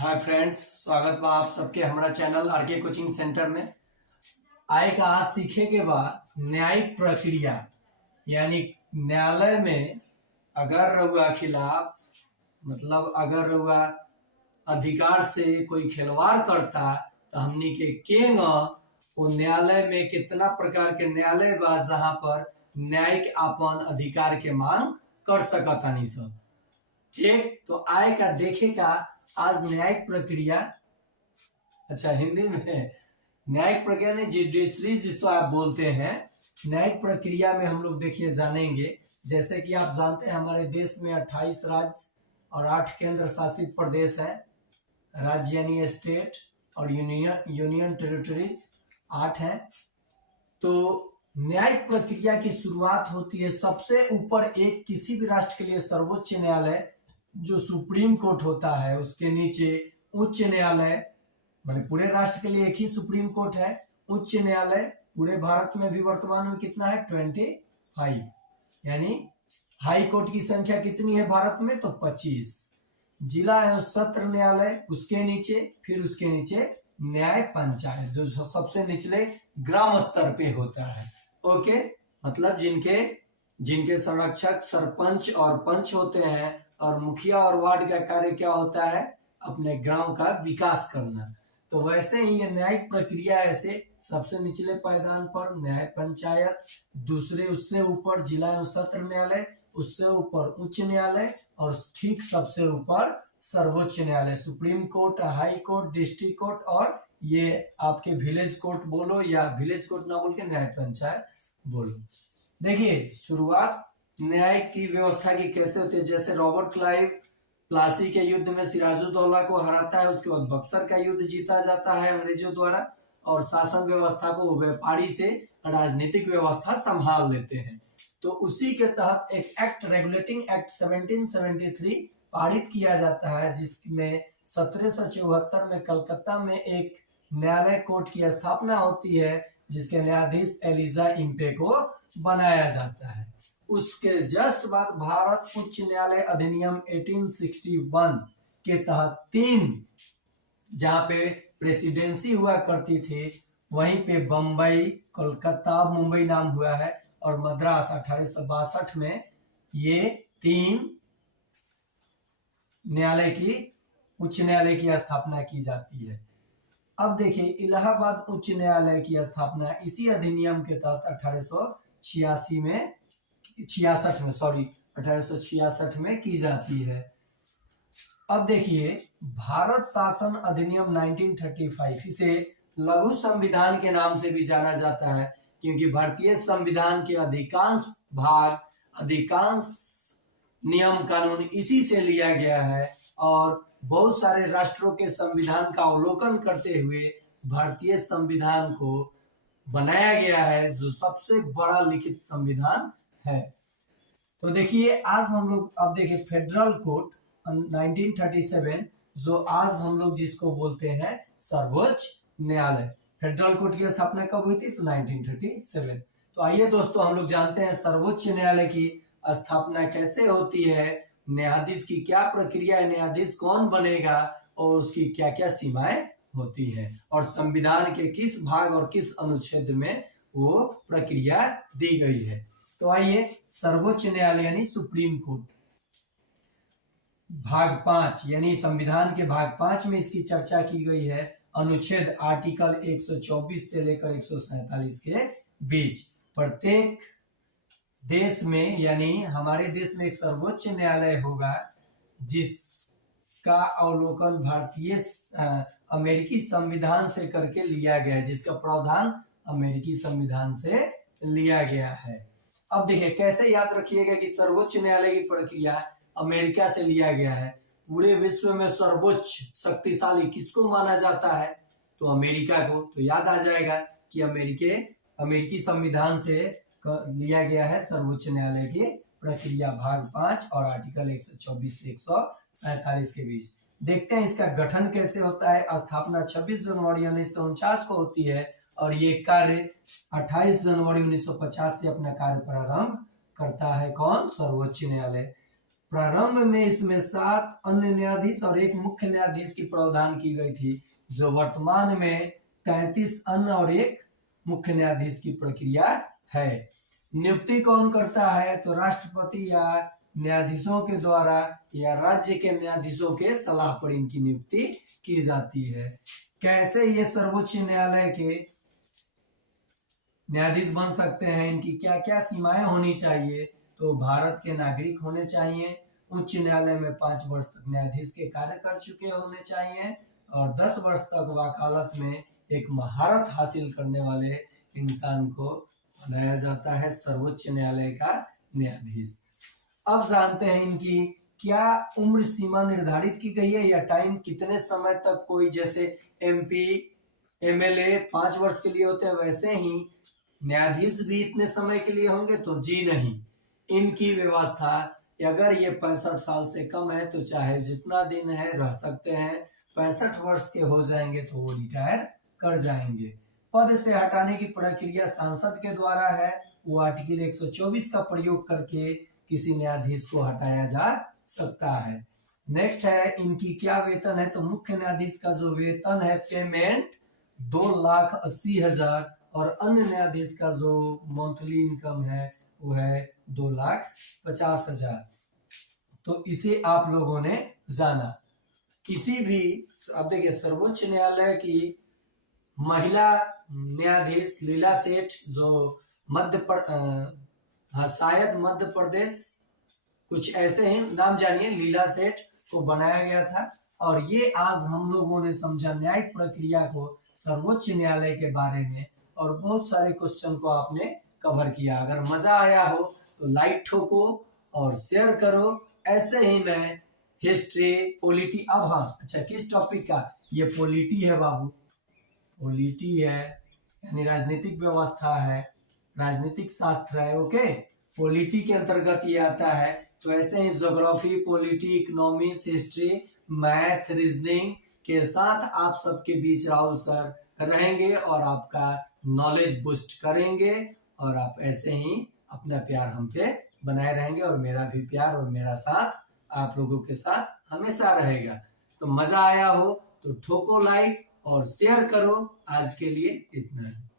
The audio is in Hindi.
हाय फ्रेंड्स, स्वागत बा आप सबके हमारा चैनल आरके कोचिंग सेंटर में। आए का आज सीखे के बाद न्यायिक प्रक्रिया यानी न्यायालय में अगर रहुआ खिलाफ मतलब अगर रहुआ अधिकार से कोई खिलवाड़ करता तो हमनी के केंग वो न्यायालय में कितना प्रकार के न्यायालय बा जहां पर न्यायिक अपन अधिकार के मांग कर सकतानी सब। ठीक, तो आए का देखे का आज न्यायिक प्रक्रिया, अच्छा हिंदी में न्यायिक प्रक्रिया ने जुडिशरी जिसको आप बोलते हैं, न्यायिक प्रक्रिया में हम लोग देखिए जानेंगे। जैसे कि आप जानते हैं हमारे देश में 28 राज्य और 8 केंद्र शासित प्रदेश है। राज्य यानी स्टेट और यूनियन टेरिटरीज 8 हैं। तो न्यायिक प्रक्रिया की शुरुआत होती है सबसे ऊपर एक किसी भी राष्ट्र के लिए सर्वोच्च न्यायालय जो सुप्रीम कोर्ट होता है, उसके नीचे उच्च न्यायालय, माने पूरे राष्ट्र के लिए एक ही सुप्रीम कोर्ट है। उच्च न्यायालय पूरे भारत में भी वर्तमान में कितना है 25, यानी हाई कोर्ट की संख्या कितनी है भारत में तो 25। जिला एवं सत्र न्यायालय उसके नीचे, फिर उसके नीचे न्याय पंचायत जो सबसे निचले ग्राम स्तर पे होता है। ओके, मतलब जिनके संरक्षक सरपंच और पंच होते हैं और मुखिया और वार्ड का कार्य क्या होता है, अपने गांव का विकास करना। तो वैसे ही ये न्यायिक प्रक्रिया ऐसे सबसे निचले पायदान पर न्याय पंचायत, दूसरे उससे ऊपर जिला एवं सत्र न्यायालय, उससे ऊपर उच्च न्यायालय और ठीक सबसे ऊपर सर्वोच्च न्यायालय, supreme court, high court, district court और ये आपके विलेज कोर्ट बोलो या विलेज कोर्ट ना बोल के न्याय पंचायत बोलो। देखिए शुरुआत न्याय की व्यवस्था की कैसे होती है। जैसे रॉबर्ट क्लाइव प्लासी के युद्ध में सिराजुद्दौला को हराता है, उसके बाद बक्सर का युद्ध जीता जाता है अंग्रेजों द्वारा और शासन व्यवस्था को व्यापारी से राजनीतिक व्यवस्था संभाल लेते हैं। तो उसी के तहत एक एक्ट, रेगुलेटिंग एक्ट 1773 पारित किया जाता है, जिसमें 1774 में कलकत्ता में एक न्यायालय कोर्ट की स्थापना होती है, जिसके न्यायाधीश एलिजा इम्पे को बनाया जाता है। उसके जस्ट बाद भारत उच्च न्यायालय अधिनियम 1861 के तहत 3 जहां पे प्रेसिडेंसी हुआ करती थी, वहीं पे बंबई, कोलकाता, मुंबई नाम हुआ है और मद्रास 1862 में ये 3 न्यायालय की उच्च न्यायालय की स्थापना की जाती है। अब देखिए इलाहाबाद उच्च न्यायालय की स्थापना इसी अधिनियम के तहत 1866 में की जाती है। अब देखिए भारत शासन अधिनियम 1935, इसे लघु संविधान के नाम से भी जाना जाता है, क्योंकि भारतीय संविधान के अधिकांश नियम कानून इसी से लिया गया है और बहुत सारे राष्ट्रों के संविधान का अवलोकन करते हुए भारतीय संविधान को बनाया गया है, जो सबसे बड़ा लिखित संविधान है। तो देखिए आज हम लोग अब देखिए फेडरल कोर्ट 1937, जो आज हम लोग जिसको बोलते हैं सर्वोच्च न्यायालय। फेडरल कोर्ट की स्थापना कब हुई थी तो 1937। तो आइए दोस्तों हम लोग जानते हैं सर्वोच्च न्यायालय की स्थापना कैसे होती है, न्यायाधीश की क्या प्रक्रिया है, न्यायाधीश कौन बनेगा और उसकी क्या क्या सीमाएं होती है और संविधान के किस भाग और किस अनुच्छेद में वो प्रक्रिया दी गई है। तो आइए सर्वोच्च न्यायालय यानी सुप्रीम कोर्ट, भाग 5 यानी संविधान के भाग 5 में इसकी चर्चा की गई है। अनुच्छेद आर्टिकल 124 से लेकर 147 के बीच प्रत्येक देश में यानी हमारे देश में एक सर्वोच्च न्यायालय होगा, जिसका अवलोकन भारतीय अमेरिकी संविधान से करके लिया गया है, जिसका प्रावधान अमेरिकी संविधान से लिया गया है। अब देखिए कैसे याद रखिएगा कि सर्वोच्च न्यायालय की प्रक्रिया अमेरिका से लिया गया है। पूरे विश्व में सर्वोच्च शक्तिशाली किसको माना जाता है तो अमेरिका को। तो याद आ जाएगा कि अमेरिकी संविधान से लिया गया है सर्वोच्च न्यायालय की प्रक्रिया, भाग 5 और आर्टिकल 124 से 147 के बीच। देखते हैं इसका गठन कैसे होता है। स्थापना 26 जनवरी 1949 को होती है और ये कार्य 28 जनवरी 1950 से अपना कार्य प्रारंभ करता है। कौन? सर्वोच्च न्यायालय। प्रारंभ में इसमें 7 अन्य न्यायाधीश और 1 मुख्य न्यायाधीश की प्रावधान की गई थी, जो वर्तमान में 33 अन्य और 1 मुख्य न्यायाधीश की प्रक्रिया है। नियुक्ति कौन करता है? तो राष्ट्रपति या न्यायाधीशों के द्वारा या राज्य के न्यायाधीशों के सलाह पर इनकी नियुक्ति की जाती है। कैसे ये सर्वोच्च न्यायालय के न्यायाधीश बन सकते हैं, इनकी क्या क्या सीमाएं होनी चाहिए? तो भारत के नागरिक होने चाहिए, उच्च न्यायालय में 5 वर्ष तक न्यायाधीश के कार्य कर चुके होने चाहिए और 10 वर्ष तक वकालत में एक महारत हासिल करने वाले इंसान को बनाया जाता है सर्वोच्च न्यायालय का न्यायाधीश। अब जानते हैं इनकी क्या उम्र सीमा निर्धारित की गई है या टाइम कितने समय तक, कोई जैसे MP MLA 5 वर्ष के लिए होते हैं वैसे ही न्यायाधीश भी इतने समय के लिए होंगे? तो जी नहीं, इनकी व्यवस्था अगर ये 65 साल से कम है तो चाहे जितना दिन है रह सकते हैं, 65 वर्ष के हो जाएंगे तो वो रिटायर कर जाएंगे। पद से हटाने की प्रक्रिया सांसद के द्वारा है, वो आर्टिकल 124 का प्रयोग करके किसी न्यायाधीश को हटाया जा सकता है। नेक्स्ट है इनकी क्या वेतन है? तो मुख्य न्यायाधीश का जो वेतन है पेमेंट 2,80,000 और अन्य न्यायाधीश का जो मंथली इनकम है वो है 2,50,000। तो इसे आप लोगों ने जाना। किसी भी, अब देखिए सर्वोच्च न्यायालय की महिला न्यायाधीश लीला सेठ जो शायद मध्य प्रदेश कुछ ऐसे ही नाम जानिए, लीला सेठ को बनाया गया था। और ये आज हम लोगों ने समझा न्यायिक प्रक्रिया को, सर्वोच्च न्यायालय के बारे में, और बहुत सारे क्वेश्चन को आपने कवर किया। अगर मजा आया हो तो लाइक ठोको और शेयर करो। ऐसे ही मैं हिस्ट्री, पॉलिटी, अब हाँ अच्छा किस टॉपिक का? ये पॉलिटी है बाबू, पॉलिटी है यानी राजनीतिक व्यवस्था है, राजनीतिक शास्त्र है। ओके, पॉलिटी के अंतर्गत ये आता है। तो ऐसे ही geography, polity, economics, history, math, reasoning के साथ आप सबके बीच राहुल सर रहेंगे और आपका नॉलेज बूस्ट करेंगे और आप ऐसे ही अपना प्यार हम पे बनाए रहेंगे और मेरा भी प्यार और मेरा साथ आप लोगों के साथ हमेशा रहेगा। तो मजा आया हो तो ठोको लाइक और शेयर करो। आज के लिए इतना ही।